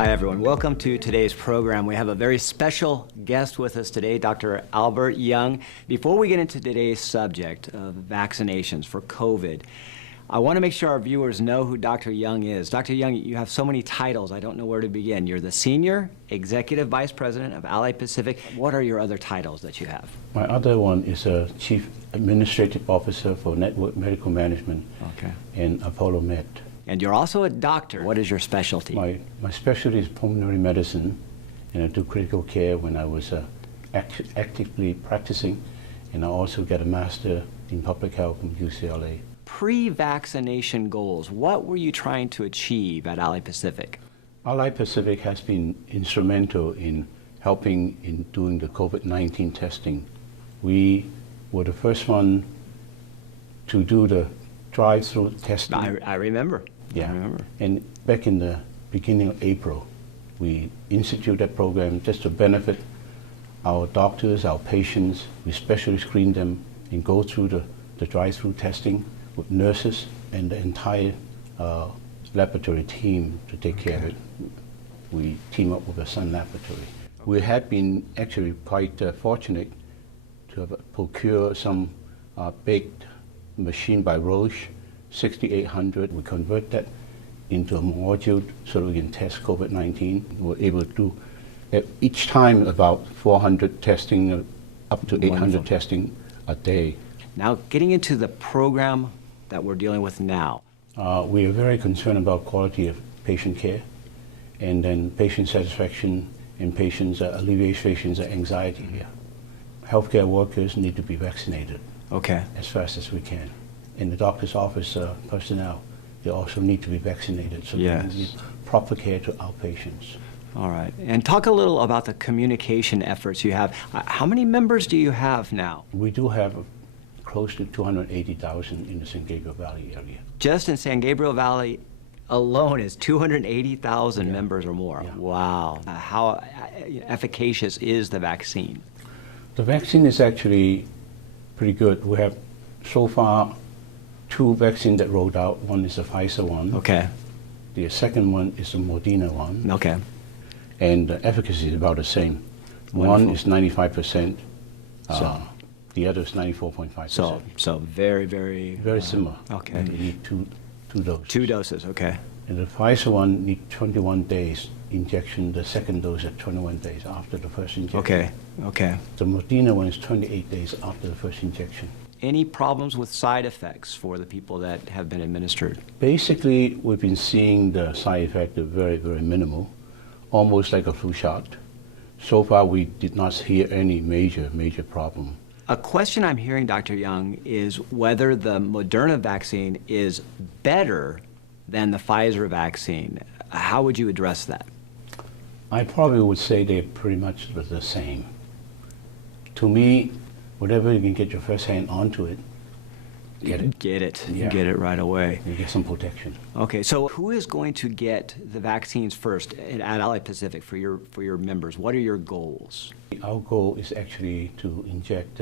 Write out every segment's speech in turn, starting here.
Hi everyone, welcome to today's program. We have a very special guest with us today, Dr. Albert Young. Before we get into today's subject of vaccinations for COVID, I want to make sure our viewers know who Dr. Young is. Dr. Young, you have so many titles, I don't know where to begin. You're the Senior Executive Vice President of Ally Pacific. What are your other titles that you have? My other one is a Chief Administrative Officer for Network Medical Management in Apollo Med. And you're also a doctor. What is your specialty? My specialty is pulmonary medicine, and I do critical care when I was actively practicing, and I also get a master in public health from UCLA. Pre-vaccination goals, what were you trying to achieve at Ally Pacific? Ally Pacific has been instrumental in helping in doing the COVID-19 testing. We were the first one to do the drive-through testing. I remember. Yeah. I remember. And back in the beginning of April, we instituted that program just to benefit our doctors, our patients. We specially screen them and go through the drive-through testing with nurses and the entire laboratory team to take care of it. We team up with the Sun Laboratory. We have been actually quite fortunate to have procured some big machine by Roche, 6800. We convert that into a module so that we can test COVID-19. We're able to do each time about 400 testing, up to 800 Wonderful. testing a day. Now, getting into the program that we're dealing with now. We are very concerned about quality of patient care, and then patient satisfaction and patients' alleviation of anxiety here. Healthcare workers need to be vaccinated as fast as we can. And the doctor's office personnel, they also need to be vaccinated so they can give proper care to our patients. All right. And talk a little about the communication efforts you have. How many members do you have now? We do have close to 280,000 in the San Gabriel Valley area. Just in San Gabriel Valley alone is 280,000 members or more. Yeah. Wow. How efficacious is the vaccine? The vaccine is actually pretty good. We have so far 2 vaccines that rolled out. One is the Pfizer one. Okay. The second one is the Moderna one. Okay. And the efficacy is about the same. Wonderful. One is 95%. The other is 94.5%. So very, very... Very similar. Okay. And you need two doses. 2 doses, okay. And the Pfizer one needs 21 days injection, the second dose at 21 days after the first injection. Okay, okay. The Moderna one is 28 days after the first injection. Any problems with side effects for the people that have been administered? Basically, we've been seeing the side effects are very, very minimal, almost like a flu shot. So far, we did not hear any major problem. A question I'm hearing, Dr. Young, is whether the Moderna vaccine is better than the Pfizer vaccine. How would you address that? I probably would say they're pretty much the same. To me, whatever you can get your first hand onto it, get it. Get it. Yeah. Get it right away. You get some protection. Okay, so who is going to get the vaccines first at Ally Pacific for your members? What are your goals? Our goal is actually to inject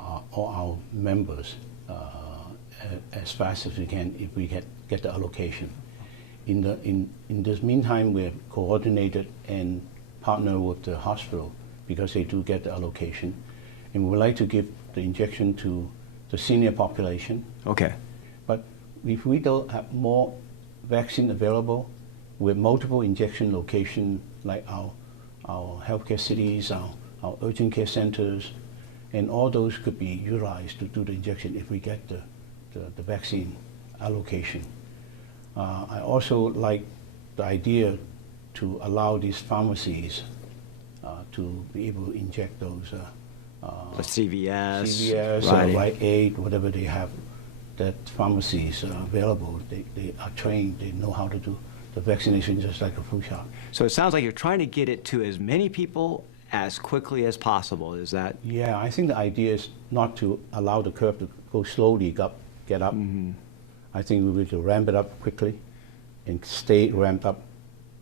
all our members as fast as we can if we get the allocation. In this meantime, we have coordinated and partnered with the hospital because they do get the allocation. And we would like to give the injection to the senior population. Okay. But if we don't have more vaccine available with multiple injection locations like our healthcare cities, our urgent care centers, and all those could be utilized to do the injection if we get the vaccine allocation. I also like the idea to allow these pharmacies to be able to inject those The CVS, or Rite Aid, whatever they have, that pharmacies are available. They are trained, they know how to do the vaccination just like a flu shot. So it sounds like you're trying to get it to as many people as quickly as possible. Is that? Yeah, I think the idea is not to allow the curve to go slowly get up. Mm-hmm. I think we will ramp it up quickly and stay ramped up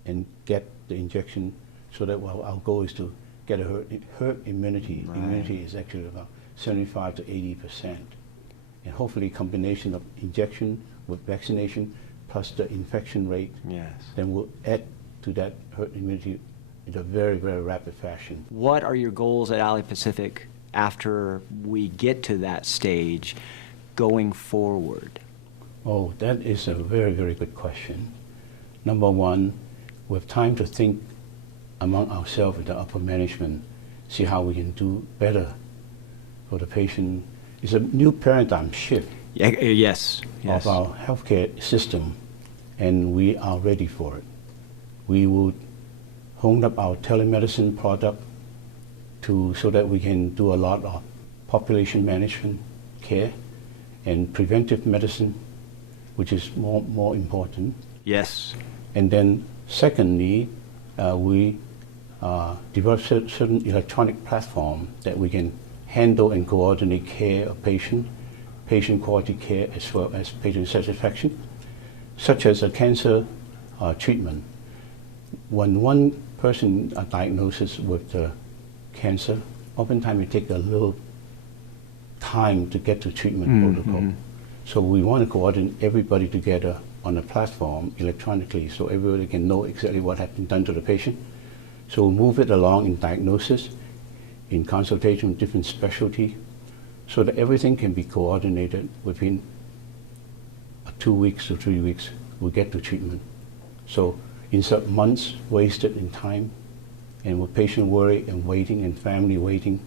and get the injection so that our goal is to get a herd immunity. Right. Immunity is actually about 75 to 80%. And hopefully combination of injection with vaccination plus the infection rate, Yes. then we'll add to that herd immunity in a very, very rapid fashion. What are your goals at Ally Pacific after we get to that stage going forward? Oh, that is a very, very good question. Number one, we have time to think among ourselves and the upper management, see how we can do better for the patient. It's a new paradigm shift Yes. of our healthcare system, and we are ready for it. We will hone up our telemedicine product so that we can do a lot of population management care and preventive medicine, which is more important. Yes. And then secondly, we develop certain electronic platform that we can handle and coordinate care of patient quality care as well as patient satisfaction, such as a cancer treatment. When one person diagnosed with cancer, oftentimes it takes a little time to get to treatment protocol. So we want to coordinate everybody together on a platform electronically so everybody can know exactly what has been done to the patient. So we'll move it along in diagnosis, in consultation with different specialty, so that everything can be coordinated within 2 weeks to 3 weeks, we'll get to treatment. So instead of months wasted in time, and with patient worry and waiting and family waiting,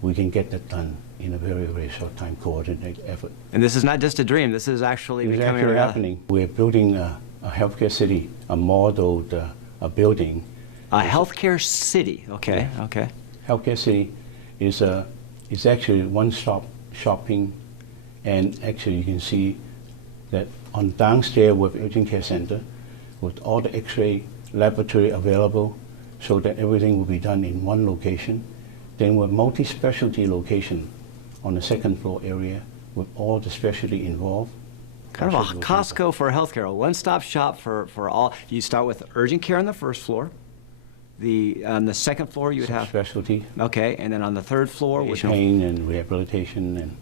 we can get that done in a very, very short time, coordinated effort. And this is not just a dream, this is actually It's becoming actually a reality. happening. We're building a healthcare city, a modeled a building. A healthcare city, okay, okay. Healthcare city is actually one-stop shopping, and actually you can see that on downstairs with urgent care center, with all the X-ray laboratory available, so that everything will be done in one location. Then with multi-specialty location on the second floor area, with all the specialty involved. Kind of a Costco for healthcare, a one-stop shop for all. You start with urgent care on the first floor. On the second floor you would have specialty. Okay, and then on the third floor, which pain and rehabilitation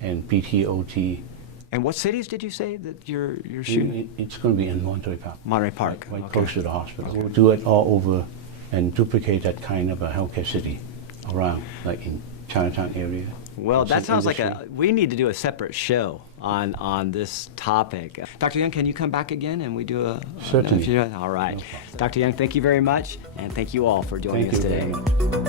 and PT, OT. And what cities did you say that you're shooting? It's going to be in Monterey Park. Monterey Park, Right okay. close to the hospital. Okay. We'll do it all over and duplicate that kind of a healthcare city around, like in Chinatown area. Well, that sounds like industry. we need to do a separate show on this topic. Dr. Young, can you come back again and we do a... Certainly. All right. No problem. Dr. Young, thank you very much, and thank you all for joining Thank us you today. very much.